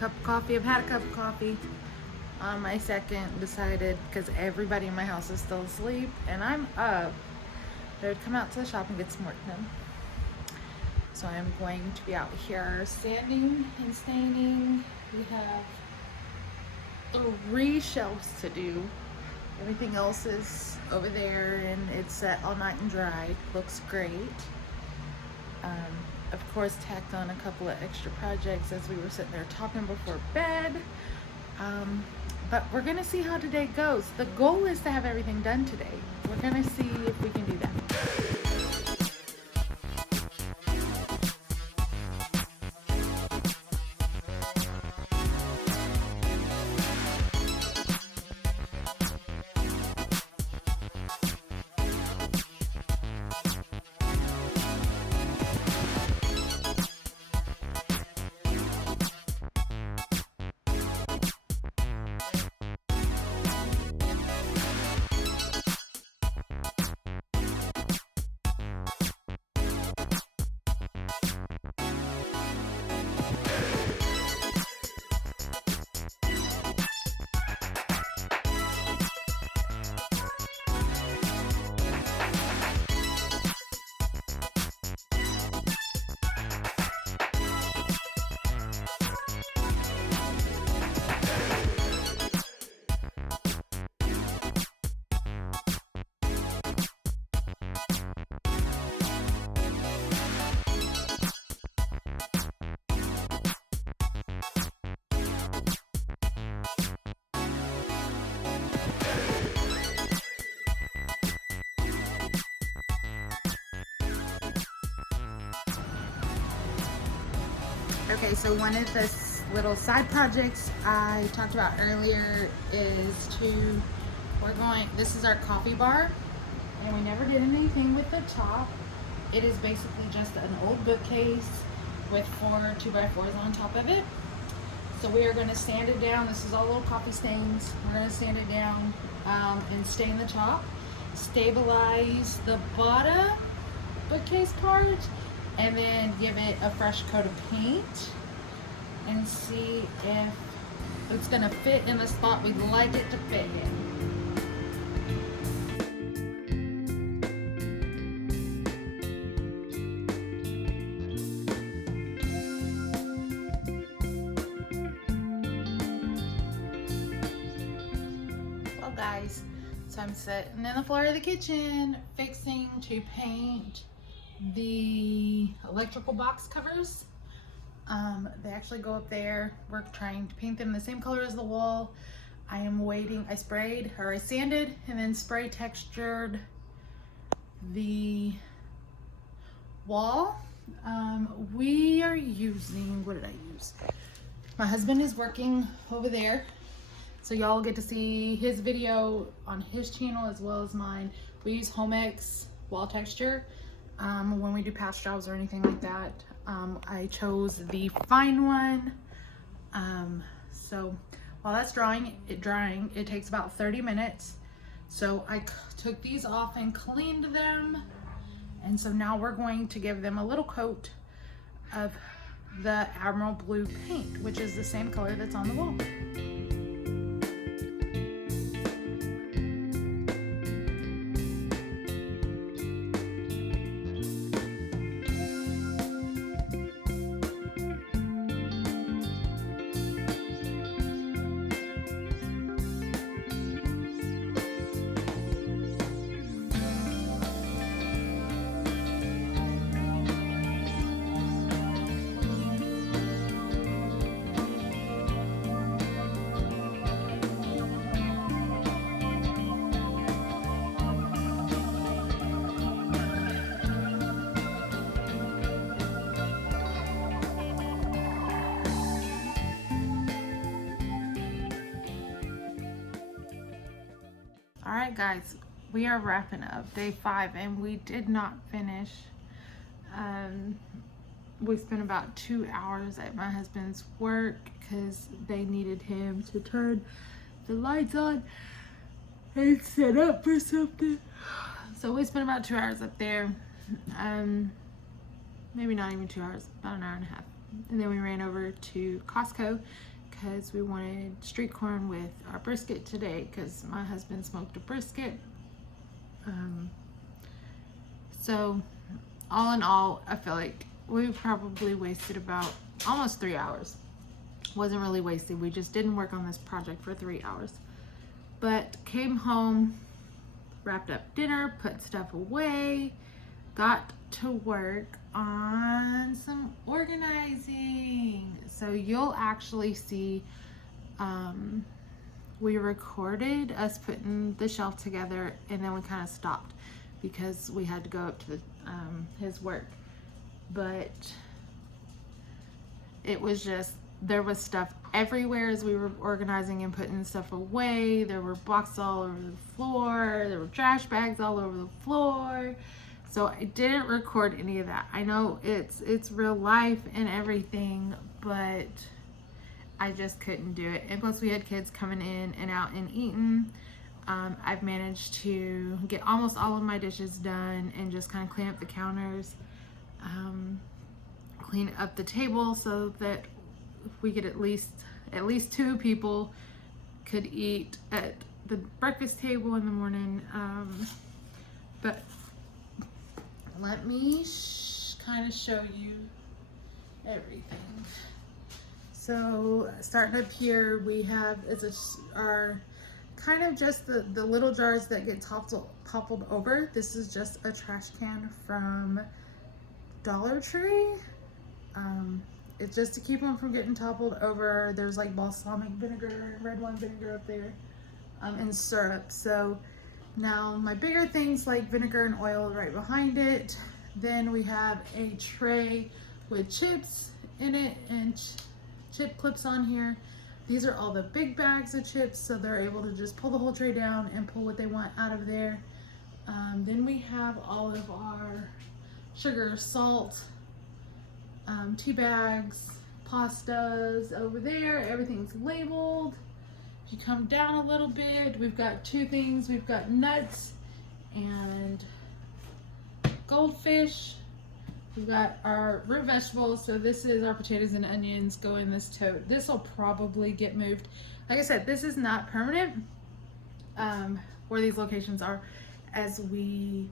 cup of coffee. I've had a cup of coffee. On my second, decided, because everybody in my house is still asleep and I'm up, I would come out to the shop and get some work done. So I'm going to be out here sanding and staining. We have 3 shelves to do. Everything else is over there and it's set all night and dried. Looks great. Of course, tacked on a couple of extra projects as we were sitting there talking before bed. But we're gonna see how today goes. The goal is to have everything done today. We're gonna see if we can do that. Okay, so one of the little side projects I talked about earlier is this is our coffee bar, and we never did anything with the top. It is basically just an old bookcase with 4 2x4s on top of it. So we are going to sand it down. This is all little coffee stains. We're going to sand it down and stain the top, stabilize the bottom bookcase part, and then give it a fresh coat of paint and see if it's gonna fit in the spot we'd like it to fit in. Well guys, so I'm sitting in the floor of the kitchen fixing to paint the electrical box covers. They actually go up there. We're trying to paint them the same color as the wall. I am waiting. I sanded and then spray textured the wall. We are using, what did I use? My husband is working over there, so y'all get to see his video on his channel as well as mine. We use Homex wall texture when we do patch jobs or anything like that. I chose the fine one. So while that's drying, it takes about 30 minutes. So I took these off and cleaned them. And so now we're going to give them a little coat of the Emerald Blue paint, which is the same color that's on the wall. All right, guys, we are wrapping up day 5 and we did not finish. We spent about 2 hours at my husband's work because they needed him to turn the lights on and set up for something. So we spent about 2 hours up there. Maybe not even 2 hours, about an hour and a half. And then we ran over to Costco because we wanted street corn with our brisket today because my husband smoked a brisket. So all in all, I feel like we probably wasted about almost 3 hours. Wasn't really wasted, we just didn't work on this project for 3 hours. But came home, wrapped up dinner, put stuff away, got to work on some organizing. So you'll actually see, we recorded us putting the shelf together, and then we kind of stopped because we had to go up to his work. But it was just, there was stuff everywhere as we were organizing and putting stuff away. There were boxes all over the floor. There were trash bags all over the floor. So I didn't record any of that. I know it's real life and everything, but I just couldn't do it. And plus we had kids coming in and out and eating. I've managed to get almost all of my dishes done and just kind of clean up the counters, clean up the table so that we could at least 2 people could eat at the breakfast table in the morning. But let me kind of show you everything. So starting up here, we have our kind of just the little jars that get toppled over. This is just a trash can from Dollar Tree. It's just to keep them from getting toppled over. There's like balsamic vinegar, red wine vinegar up there, and syrup. So now my bigger things like vinegar and oil right behind it. Then we have a tray with chips in it and chip clips on here. These are all the big bags of chips, so they're able to just pull the whole tray down and pull what they want out of there. Then we have all of our sugar, salt, tea bags, pastas over there. Everything's labeled. If you come down a little bit, we've got 2 things. We've got nuts and goldfish. We've got our root vegetables. So this is our potatoes and onions go in this tote. This will probably get moved. Like I said, this is not permanent where these locations are. As we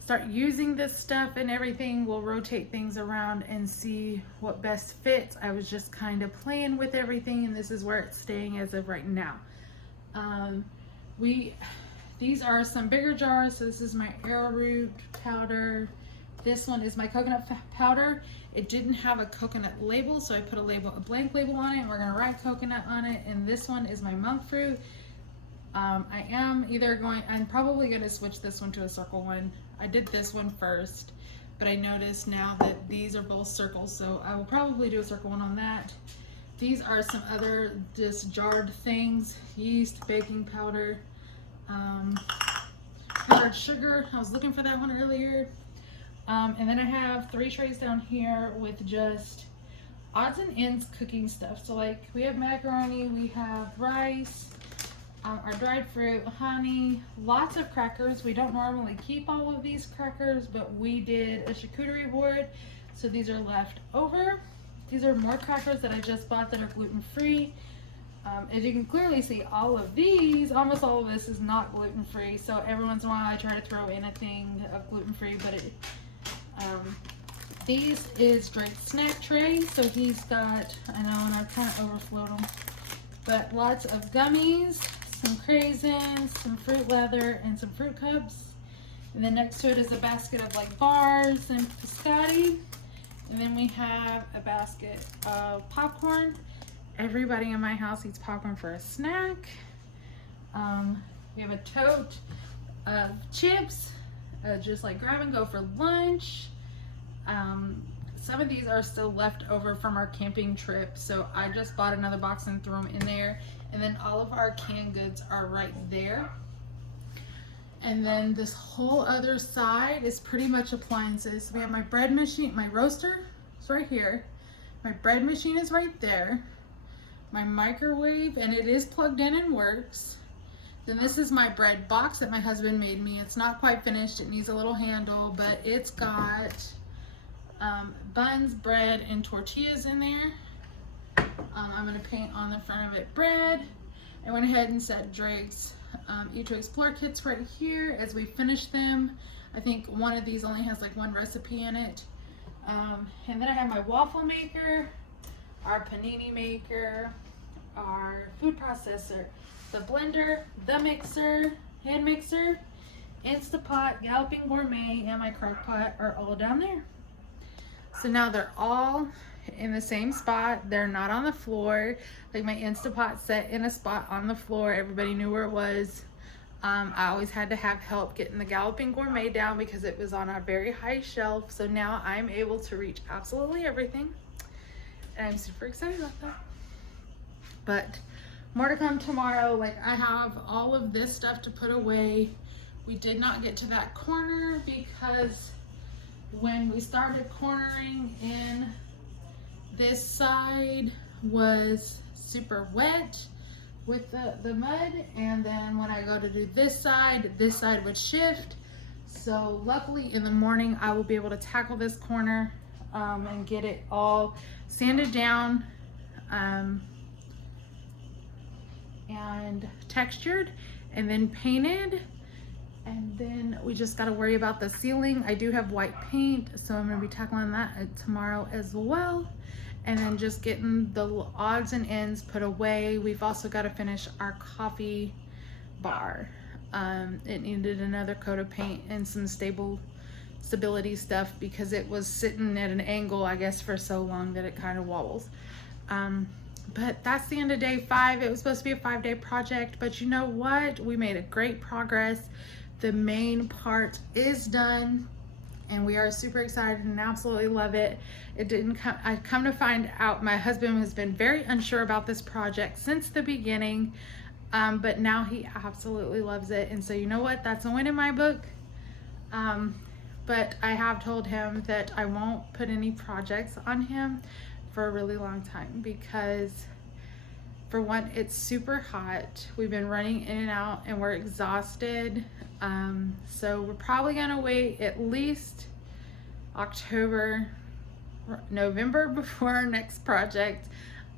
start using this stuff and everything, we'll rotate things around and see what best fits. I was just kind of playing with everything, and this is where it's staying as of right now. These are some bigger jars. So this is my arrowroot powder. This one is my coconut powder. It didn't have a coconut label, so I put a blank label on it, and we're gonna write coconut on it. And this one is my monk fruit. I'm probably gonna switch this one to a circle one. I did this one first, but I noticed now that these are both circles, so I will probably do a circle one on that. These are some other just jarred things: yeast, baking powder, powdered sugar. I was looking for that one earlier. And then I have 3 trays down here with just odds and ends cooking stuff. So like we have macaroni, we have rice, our dried fruit, honey, lots of crackers. We don't normally keep all of these crackers, but we did a charcuterie board, so these are left over. These are more crackers that I just bought that are gluten-free. As you can clearly see, all of these, almost all of this is not gluten-free, so every once in a while I try to throw in a thing of gluten-free, but these is Drake's snack tray. So he's got, I know, and I've kind of overflowed them, but lots of gummies, some craisins, some fruit leather, and some fruit cups. And then next to it is a basket of like bars and biscotti. And then we have a basket of popcorn. Everybody in my house eats popcorn for a snack. We have a tote of chips, just like grab and go for lunch. Some of these are still left over from our camping trip, so I just bought another box and threw them in there. And then all of our canned goods are right there. And then this whole other side is pretty much appliances. We have my bread machine, my roaster is right here. My bread machine is right there. My microwave, and it is plugged in and works. Then this is my bread box that my husband made me. It's not quite finished. It needs a little handle, but it's got buns, bread, and tortillas in there. I'm gonna paint on the front of it bread. I went ahead and set Drake's Eat to Explore kits right here as we finish them. I think one of these only has like one recipe in it. And then I have my waffle maker, our panini maker, our food processor, the blender, the mixer, hand mixer, Instapot, Galloping Gourmet, and my crock pot are all down there. So now they're all in the same spot. They're not on the floor. Like my Instapot set in a spot on the floor. Everybody knew where it was. I always had to have help getting the Galloping Gourmet down because it was on a very high shelf. So now I'm able to reach absolutely everything. And I'm super excited about that. But more to come tomorrow. Like I have all of this stuff to put away. We did not get to that corner because when we started cornering in, this side was super wet with the mud, and then when I go to do this side would shift. So luckily in the morning I will be able to tackle this corner and get it all sanded down and textured and then painted. And then we just got to worry about the ceiling. I do have white paint, so I'm going to be tackling that tomorrow as well. And then just getting the odds and ends put away. We've also got to finish our coffee bar. It needed another coat of paint and some stability stuff because it was sitting at an angle, I guess, for so long that it kind of wobbles. But that's the end of day 5. It was supposed to be a 5-day project, but you know what? We made a great progress. The main part is done and we are super excited and absolutely love it. I come to find out my husband has been very unsure about this project since the beginning, but now he absolutely loves it. And so you know what? That's a win in my book. But I have told him that I won't put any projects on him for a really long time because for one, it's super hot. We've been running in and out and we're exhausted. So we're probably gonna wait at least November before our next project.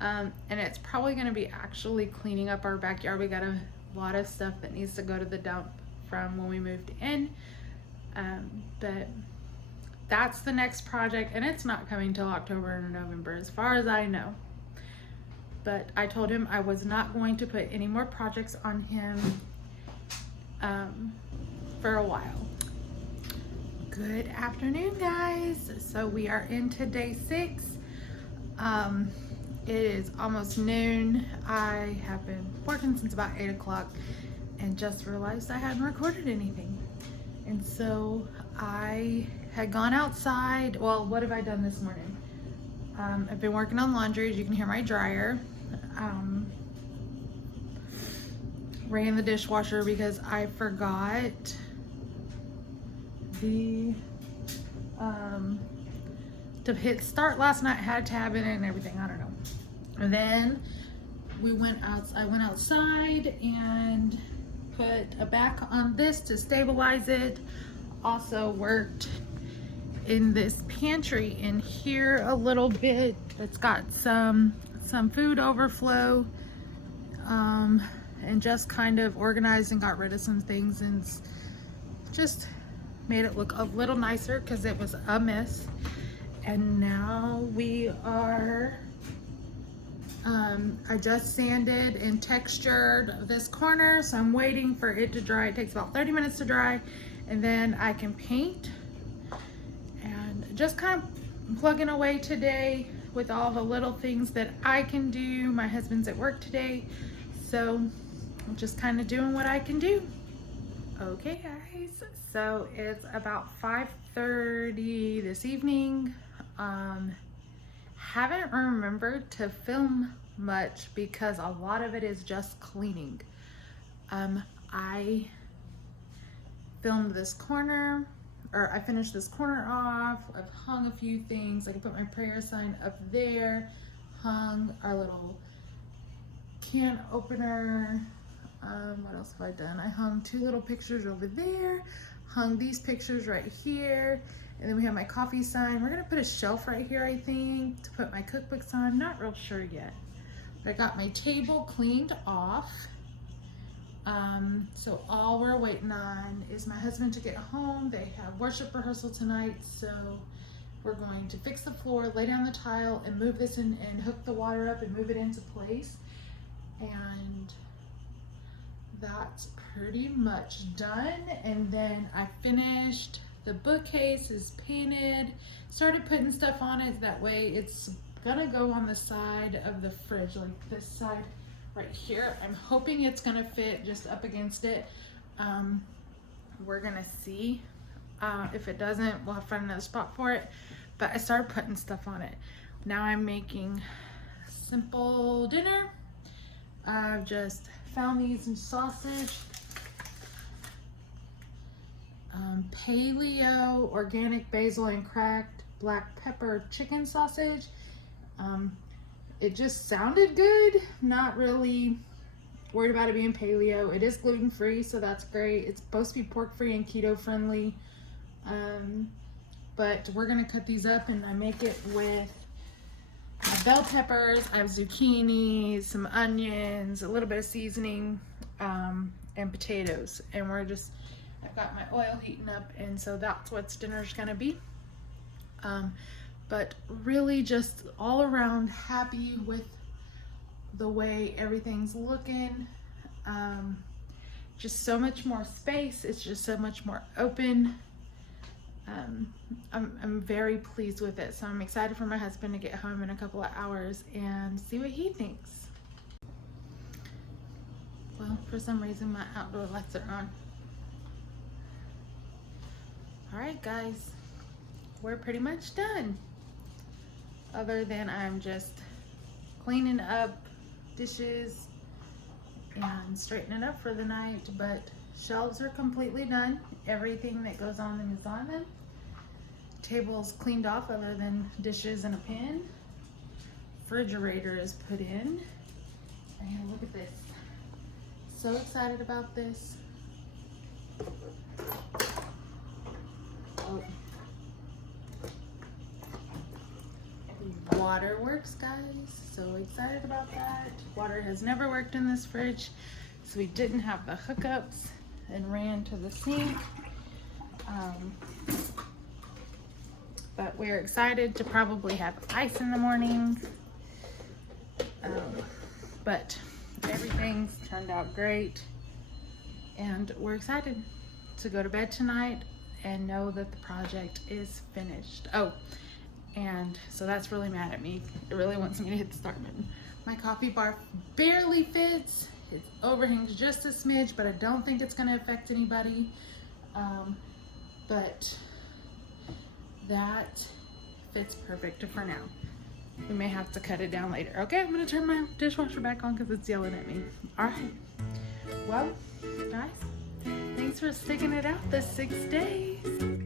And it's probably gonna be actually cleaning up our backyard. We got a lot of stuff that needs to go to the dump from when we moved in. But that's the next project and it's not coming till October or November as far as I know. But I told him I was not going to put any more projects on him for a while. Good afternoon, guys. So we are into day 6. It is almost noon. I have been working since about 8 o'clock and just realized I hadn't recorded anything. And so I had gone outside. Well, what have I done this morning? I've been working on laundry, as you can hear my dryer. Ran the dishwasher because I forgot to hit start last night. Had a tab in it and everything. I don't know. And then I went outside and put a back on this to stabilize it. Also worked in this pantry in here a little bit. It's got some food overflow, and just kind of organized and got rid of some things and just made it look a little nicer because it was a mess. And now we are I just sanded and textured this corner, so I'm waiting for it to dry. It takes about 30 minutes to dry, and then I can paint. And just kind of plugging away today with all the little things that I can do. My husband's at work today, so I'm just kind of doing what I can do. Okay, guys, so it's about 5:30 this evening. Haven't remembered to film much because a lot of it is just cleaning. I filmed this corner, or I finished this corner off. I've hung a few things. I can put my prayer sign up there, hung our little can opener. What else have I done? I hung 2 little pictures over there, hung these pictures right here, and then we have my coffee sign. We're gonna put a shelf right here, I think, to put my cookbooks on. Not real sure yet. I got my table cleaned off. So all we're waiting on is my husband to get home. They have worship rehearsal tonight, so we're going to fix the floor, lay down the tile, and move this in and hook the water up and move it into place. And that's pretty much done. And then I finished the bookcase, is painted, started putting stuff on it. That way it's gonna go on the side of the fridge, like this side right here. I'm hoping it's gonna fit just up against it. We're gonna see. If it doesn't, we'll have to find another spot for it. But I started putting stuff on it. Now I'm making simple dinner. I've just found these in sausage. Paleo, organic basil and cracked black pepper chicken sausage. It just sounded good. Not really worried about it being paleo. It is gluten-free, so that's great. It's supposed to be pork-free and keto-friendly. But we're gonna cut these up, and I make it with bell peppers. I have zucchini, some onions, a little bit of seasoning, and potatoes. And I've got my oil heating up, and so that's what dinner's gonna be. But really just all around happy with the way everything's looking. Just so much more space. It's just so much more open. I'm very pleased with it. So I'm excited for my husband to get home in a couple of hours and see what he thinks. Well, for some reason my outdoor lights are on. All right, guys, we're pretty much done. Other than I'm just cleaning up dishes and straightening up for the night, but shelves are completely done. Everything that goes on them is on them. Table's cleaned off other than dishes and a pan. Refrigerator is put in. And look at this. So excited about this. Oh. Water works, guys. So excited about that. Water has never worked in this fridge, so we didn't have the hookups and ran to the sink. But we're excited to probably have ice in the morning. But everything's turned out great, and we're excited to go to bed tonight and know that the project is finished. Oh, and so that's really mad at me. It really wants me to hit the start button. My coffee bar barely fits. It overhangs just a smidge, but I don't think it's gonna affect anybody. But that fits perfect for now. We may have to cut it down later. Okay, I'm gonna turn my dishwasher back on because it's yelling at me. All right, well, guys, thanks for sticking it out the 6 days.